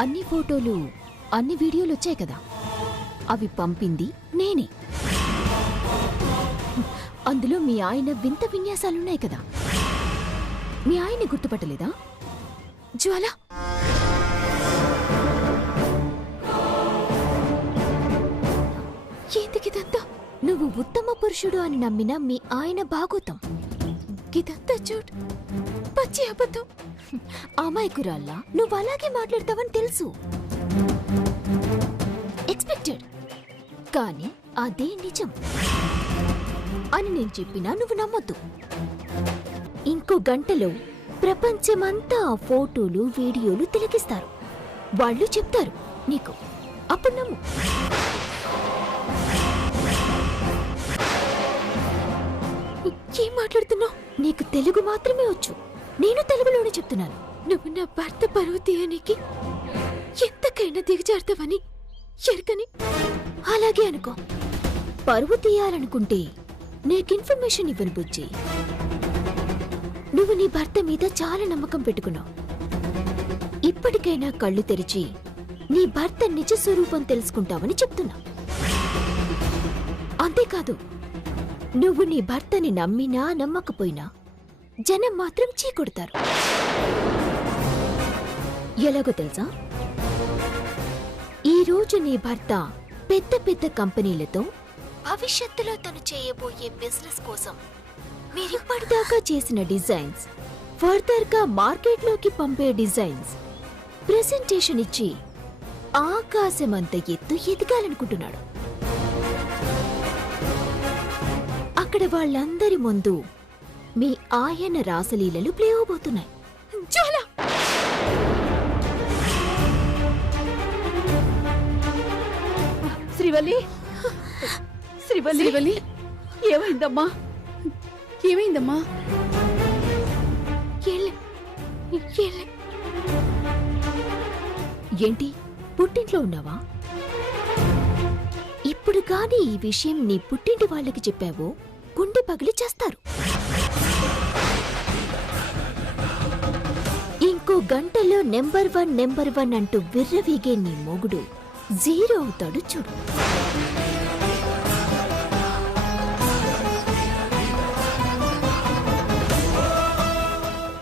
అన్ని ఫోటోలు అన్ని వీడియోలు వచ్చాయి కదా, అవి పంపింది నేనే. అందులో మీ ఆయన వింత విన్యాసాలున్నాయి కదా, మీ ఆయన్ని గుర్తుపట్టలేదా? జ్వాల, ఏంటికిదంతా? నువ్వు ఉత్తమ పురుషుడు అని నమ్మిన మీ ఆయన భాగోతం. ఇదంతా చూడు, పచ్చి అబద్ధం. అమాయకురాల్లా నువ్వు అలాగే మాట్లాడతావని తెలుసు, ఎక్స్పెక్టెడ్. కానీ అదే నిజం అని నేను చెప్పినా నువ్వు నమ్మొద్దు. ఇంకో గంటలో ప్రపంచమంతా ఆ ఫోటోలు వీడియోలు తిలకిస్తారు. వాళ్ళు చెప్తారు నీకు, అప్పుడు నమ్ము. ఏం మాట్లాడుతున్నావు? నీకు తెలుగు మాత్రమే వచ్చు, నేను తెలుగులోనే చెప్తున్నాను. నువ్వు నా భర్త పరువు తీయనికి ఎంతకైనా దిగజారుతావని ఎరకని. అలాగే అనుకో. పరువు తీయాలనుకుంటే నీకు ఇన్ఫర్మేషన్ ఇవ్వను బుజ్జి. నువ్వు నీ భర్త మీద చాలా నమ్మకం పెట్టుకున్నావు. ఇప్పటికైనా కళ్ళు తెరిచి నీ భర్త నిజ స్వరూపం తెలుసుకుంటావని చెప్తున్నా. అంతేకాదు, నువ్వు నీ భర్తని నమ్మినా నమ్మకపోయినా జనం మాత్రం చీకొడతారు. ఎలాగో తెలుసా? ఈరోజు నీ భర్త పెద్ద పెద్ద కంపెనీలతో భవిష్యత్తులో తను చేయబోయే బిజినెస్ కోసం మీరిప్పటిదాకా చేసిన డిజైన్స్, ఫర్దర్ గా మార్కెట్లోకి పంపే డిజైన్స్ ప్రెజెంటేషన్ ఇచ్చి ఆకాశమంత ఎత్తు ఎదగాలనుకుంటున్నాడు. అక్కడ వాళ్ళందరి ముందు మీ ఆయన రాసలీలలు ప్లే అవబోతున్నాయి. చాలా శ్రీవల్లి, శ్రీవల్లి, ఏమైందమ్మా? ఏమైందమ్మా? ఏంటి, పుట్టింట్లో ఉన్నావా? ఇప్పుడు గాని ఈ విషయం నీ పుట్టింటి వాళ్ళకి చెప్పావో గుండె పగిలి చేస్తారు. ఇంకో గంటలో నెంబర్ 1 అంటూ విర్రవీగే నీ మొగుడు 0 అవుతాడు చూడు.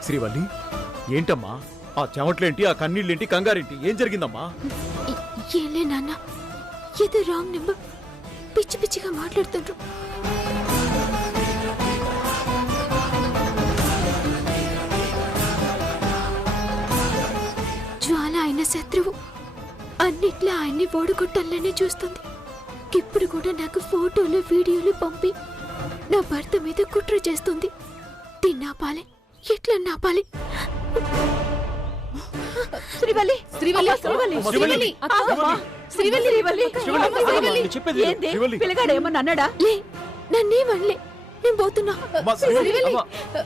శ్రీవల్లి, ఏంటమ్మా ఆ చెమట్లేంటి, ఆ కన్నీళ్ళేంటి, కంగారేంటి? ఏం జరిగిందమ్మా? ఏలే నాన్న, ఏదో రాంగ్ నెంబర్, పిచ్చి పిచ్చిగా మాట్లాడుతుండ్రు. జ్వాల ఆయన శత్రువు, అన్నిట్లా ఆయన్ని ఓడగొట్టాలనే చూస్తుంది. ఇప్పుడు కూడా నాకు ఫోటోలు వీడియోలు పంపి నా భర్త మీద కుట్ర చేస్తుంది. తిన్నాపాలి, ఎట్లా నాపాలి? శ్రీవల్లి, శ్రీవల్లి, శ్రీవల్లి, శ్రీవల్లి, శ్రీవల్లి, శ్రీవల్లి, పిల్లగాడేమన్నా అన్నాడా? లే, నన్నేమనలే, నేను పోతున్నా.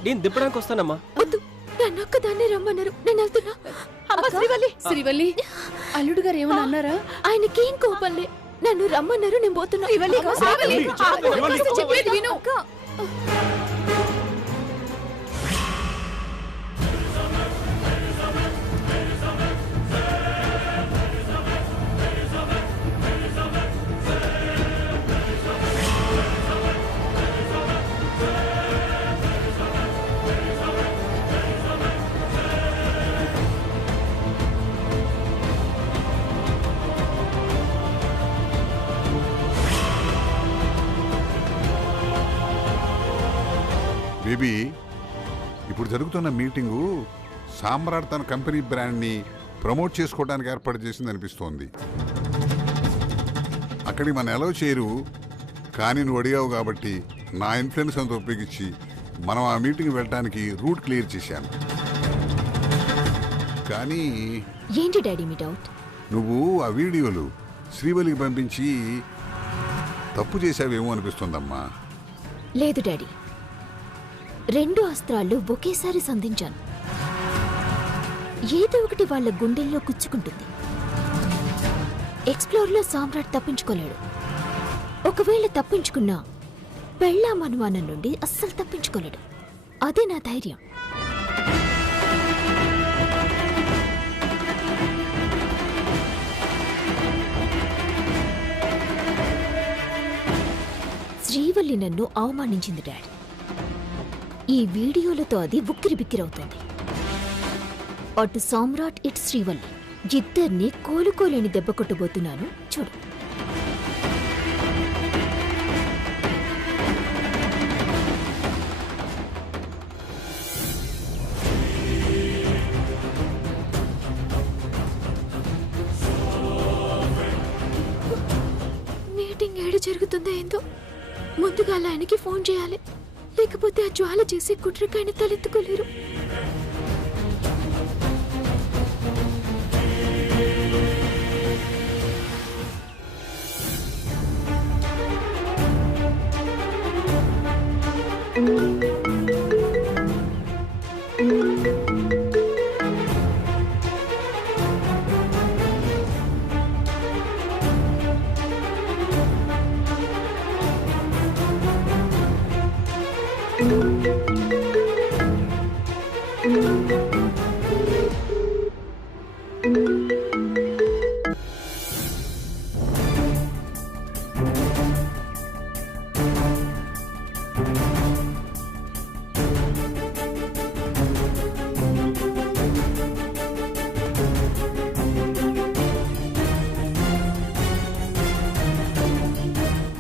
నేను దింపడానికి వస్తానమ్మా. వద్దు, నన్నొక్కదాన్నే రమ్మన్నారు, నేను వెళ్తున్నా. శ్రీవల్లి, శ్రీవల్లి, అల్లుడు గారు ఏమన్నా అన్నారా? ఆయనకేం కోపంలే, నన్ను రమ్మన్నారు, నేను పోతున్నా. చెప్పేది విను. బేబీ, ఇప్పుడు జరుగుతున్న మీటింగు సామ్రాట్ తన కంపెనీ బ్రాండ్ని ప్రమోట్ చేసుకోవడానికి ఏర్పాటు చేసింది అనిపిస్తోంది. అక్కడికి మన ఎలా చేరు, కానీ నువ్వు అడిగావు కాబట్టి నా ఇన్ఫ్లుయెన్స్ అంతా ఉపయోగించి మనం ఆ మీటింగ్ వెళ్ళడానికి రూట్ క్లియర్ చేశాను. కానీ ఏంటి డాడీ మీ డౌట్? నువ్వు ఆ వీడియోలు శ్రీవల్లికి పంపించి తప్పు చేశావేమో అనిపిస్తుందమ్మా. లేదు డాడీ, 2 అస్త్రాలు ఒకేసారి సంధించాను. ఏదో ఒకటి వాళ్ళ గుండెల్లో గుచ్చుకుంటుంది. ఎక్స్ప్లోర్లో సామ్రాట్ తప్పించుకోలేడు. ఒకవేళ తప్పించుకున్నా పెళ్ళాం అనుమానం నుండి అస్సలు తప్పించుకోలేడు. అదే నా ధైర్యం. శ్రీవల్లి నన్ను అవమానించింది డాడ్. ఈ వీడియోలతో అది ఉక్కిరిబిక్కిరవుతుంది. అటు సామ్రాట్ ఇటు శ్రీవల్లి ఇద్దరిని కోలుకోలేని దెబ్బ కొట్టబోతున్నాను చూడు. మీటింగ్ ఏడు జరుగుతుందో ఏందో. ముందుగా ఆయనకి ఫోన్ చేయాలి, లేకపోతే ఆ జ్వాల చేసి కుట్రకాయని తలెత్తుకోలేరు.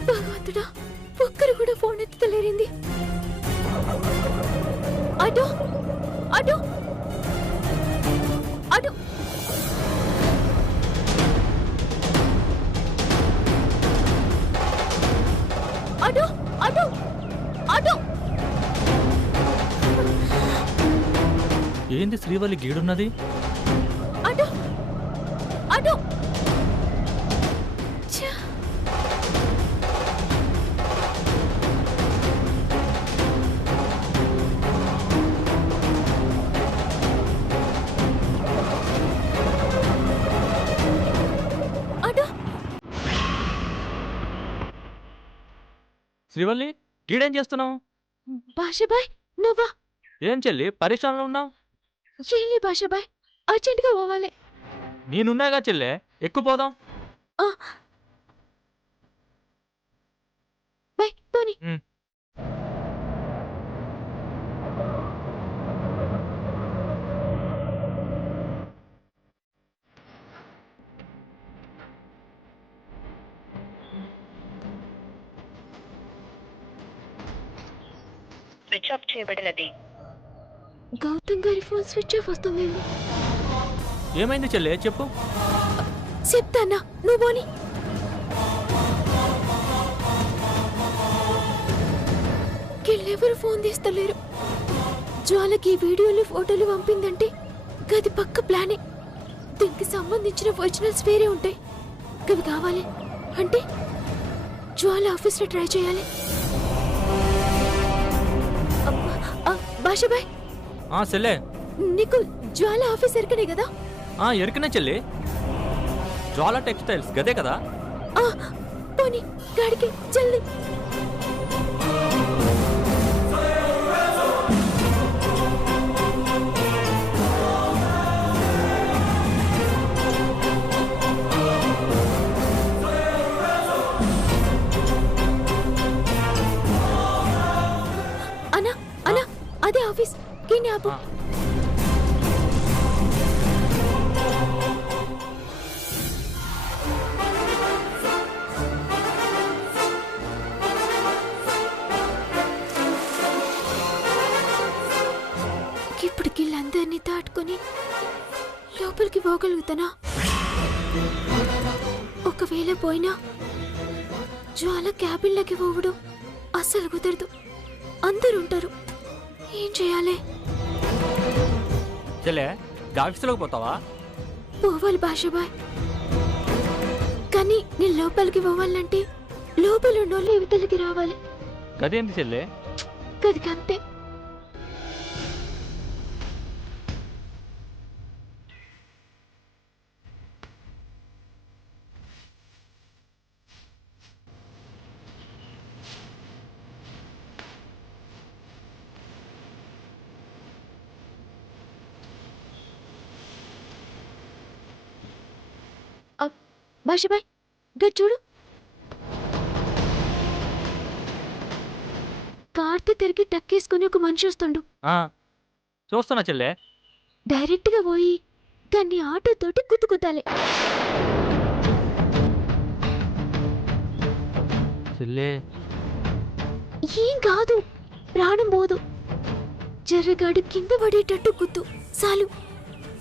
భగవంతుడా, ఒక్కరు కూడా ఫోన్ ఎత్తుతలేరింది. అటు అటు అటు అటు అటు అటు. ఏంది శ్రీవల్లి గీడున్నది? అటు అటు. ఛ! అటు. శ్రీవల్లి గీడేం చేస్తున్నావు? భాషబాయ్ నువ్వా? ఏం చెల్లి పరిశ్రమలో ఉన్నావు? ఏలే భాషబాయ్, అర్జెంటుగా పోవాలి. నేనున్నాగా చెల్లె, ఎక్కుపోదాం. బాయ్ పోనీ. స్విచ్ ఆఫ్ చేయబడినది. గౌతమ్ గారి ఫోన్ స్విచ్ ఆఫ్ వస్తుందేమో. ఏమైంది చెల్లె చెప్పు. చెప్తానా, నువ్వు పోనీ. వీళ్ళెవరు ఫోన్ తీస్తలేరు. జ్వాలకి ఈ వీడియోలు ఫోటోలు పంపిందంటే గది పక్క ప్లానే. దీనికి సంబంధించిన ఒరిజినల్స్ వేరే ఉంటాయి. అవి కావాలి అంటే జ్వాల ఆఫీస్లో ట్రై చేయాలి. భాషబాయ్, చెల్లె నీకు జ్వాల ఆఫీస్ ఎరకనే కదా? ఎరికనే చెల్లి, జ్వాల టెక్స్టైల్స్ గదే కదా. పోనీ గాడికి జల్దీ. అన్నా అన్నా, అదే ఆఫీస్. కిన్ని ఆపు. ఇప్పుడు గిళ్ళందరినీ దాటుకొని లోపలికి పోగలుగుతానా? ఒకవేళ పోయినా జ్వాల క్యాబిన్లకి పోవడం అస్సలు కుదరదు. అందరుంటారు. ఏం చేయాలి? చెల్లె ఆఫీసులోకి పోతావా? పోవాలి భాషబాయ్, కానీ నేను లోపలికి పోవాలంటే లోపల ఉన్నోళ్ళు ఇవతలకి రావాలి. గదేంది చెల్లె? గదికంతే. భాషబాయ్, గట్ చూడు. కార్తీ తెరికి టక్కేసుకుని ఒక మనిషి వస్తుండు. చూస్తున్నా చెల్లె. డైరెక్ట్ గా పోయి దాన్ని ఆటోతోటి గుద్దుకుతాలే. చెల్లె ఏం కాదు, ప్రాణం పోదు. జర్రగాడు కింద పడేటట్టు గుద్దు చాలు.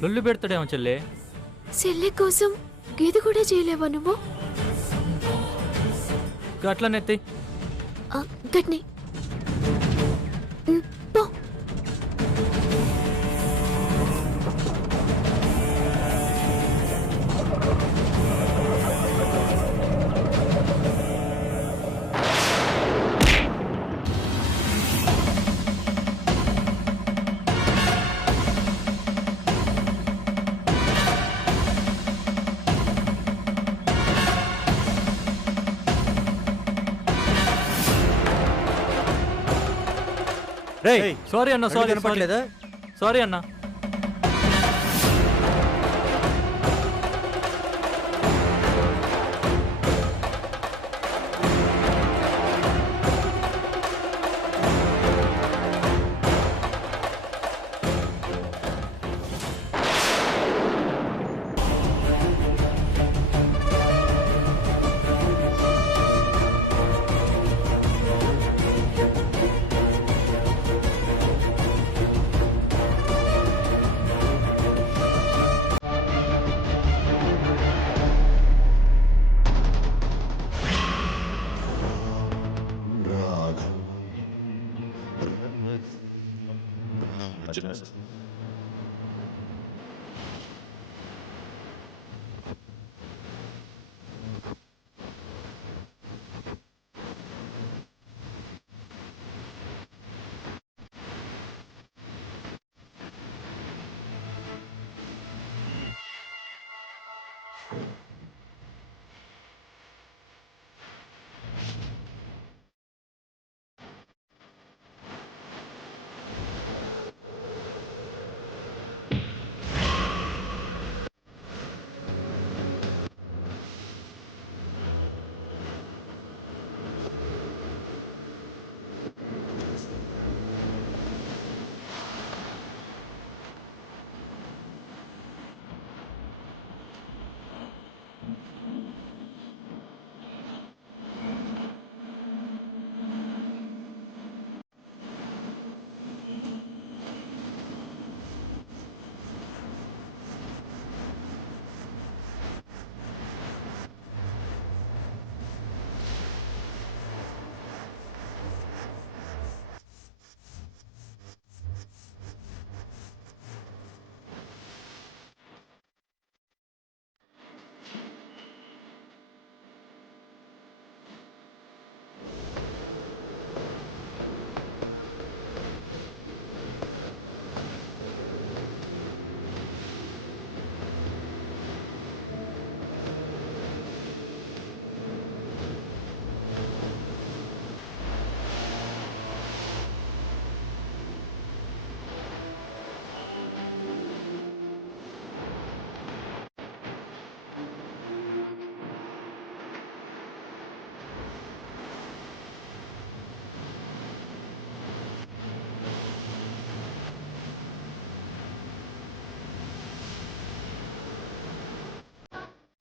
లొల్లు పెడతాడేమో చెల్లె. సెల్లె కోసం గేది కూడా చేయలేవా నువ్వు? అట్లనెత్తి గట్ని పో. సారీ అన్న, సారీ కనపడలేదా? సారీ అన్న.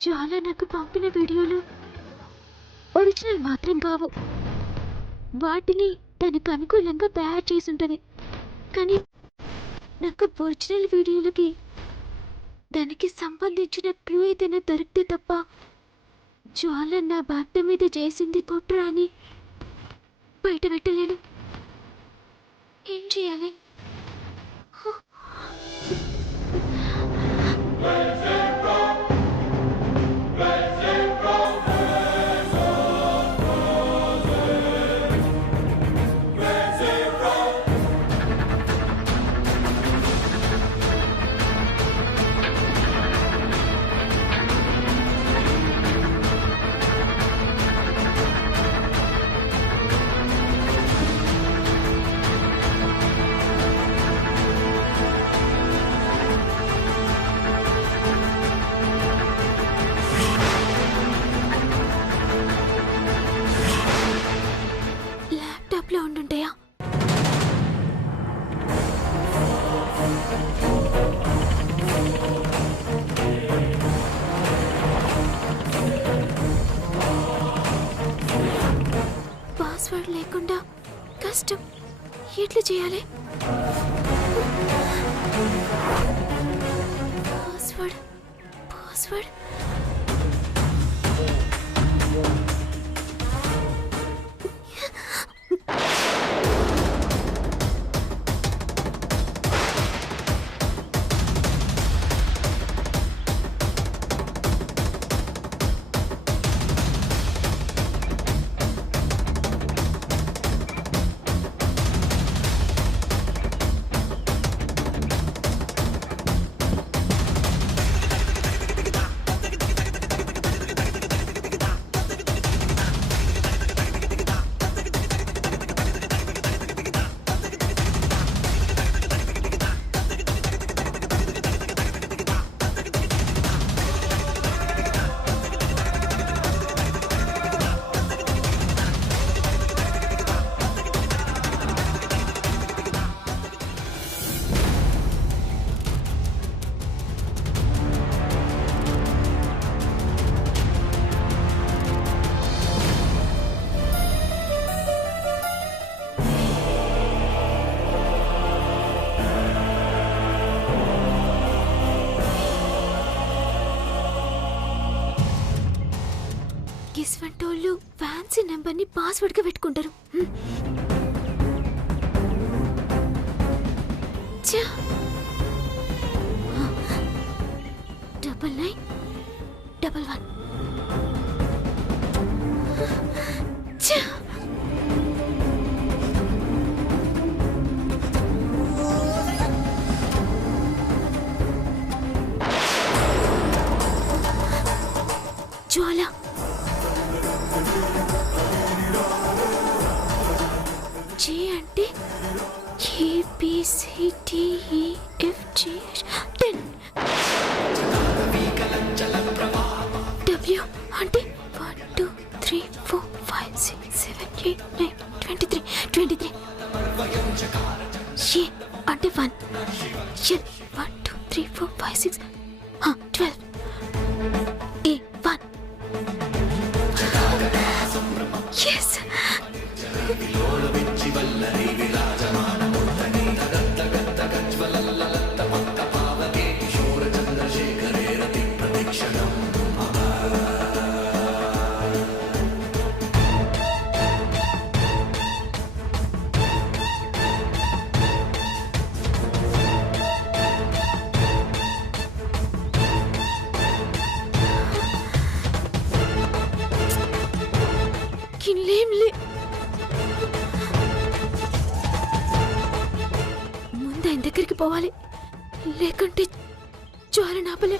చాలా నాకు పంపిన వీడియోలు ఒరిజినల్ మాత్రం కావు. వాటిని తనకు అనుకూలంగా తయారు చేసి ఉంటుంది. కానీ నాకు ఒరిజినల్ వీడియోలకి దానికి సంబంధించిన క్లూ ఏదైనా దొరికితే తప్ప చాలా నా భర్త మీద చేసింది కుట్ర అని బయట పెట్టలేను. ఏం చేయాలి? లేకుండా కష్టం. ఎట్లా చేయాలి? పాస్వర్డ్ పాస్వర్డ్ గిస్వంటోళ్ళు ఫ్యాన్సీ నెంబర్ని పాస్వర్డ్గా పెట్టుకుంటారు. ఛా! 9911 ఛా! జ్వాల జే అంటే ABCDEFG 10. W అంటే 1 2 3 4 5 6 7 8 9 23 23. ఏ అంటే 1. L 1 2 3 4 5 6 12. A 1. Yes. కిన్లేంలే ముందు ఆయన దగ్గరికి పోవాలి, లేకుంటే జ్వాల నాపలే.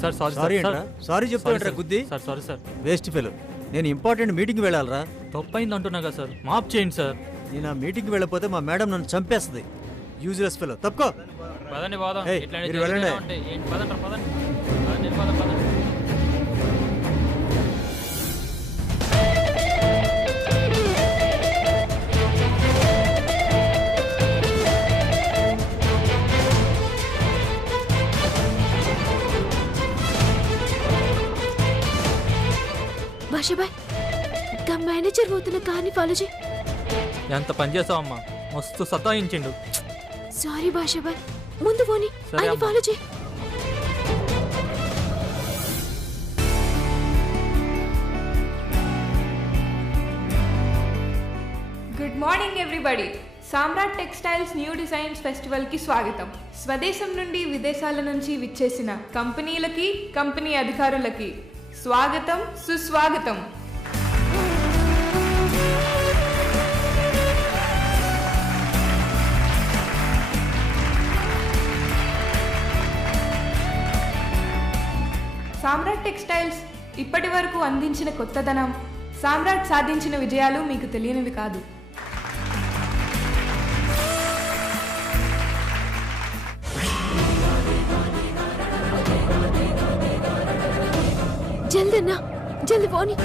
సార్ సారీ సారీ సార్ ఏంట్రా? సారీ చెప్తాంట్రా గుద్ది. Sir sorry sir waste fellow. నేను ఇంపార్టెంట్ మీటింగ్కి వెళ్ళాలరా. తప్పైంది అంటున్నా కదా సార్, మాఫ్ చేయండి సార్. నేను ఆ మీటింగ్కి వెళ్ళకపోతే మా మేడం నన్ను చంపేస్తుంది. Useless fellow. తప్పుకో. పదండి పోదాం. ఏయ్, ఇట్లాంటి మీరు వెళ్ళండి. జరుగుతూనే ఉంటాయి. ఏంటి పదండి పదండి పదండి పదండి పదండి. భాషాబాయ్, ఇంకా మేనేజర్ పోతున్న కార్ని ఫాలో చేయి. ఎంత పని చేసావమ్మా, మస్తు సతాయించిండు. సారీ భాషాబాయ్, ముందు పోని, సరే ఆయన అమ్మా. ఫాలో చేయి. Good morning everybody. Samrat textiles new designs ఫెస్టివల్కి స్వాగతం. స్వదేశం నుండి విదేశాల నుంచి విచ్చేసిన కంపెనీలకి, కంపెనీ అధికారులకి స్వాగతం, సుస్వాగతం. సామ్రాట్ టెక్స్టైల్స్ ఇప్పటి వరకు అందించిన కొత్తదనం, సామ్రాట్ సాధించిన విజయాలు మీకు తెలియనివి కాదు. జల్దన్నా, జల్ది పోనీ.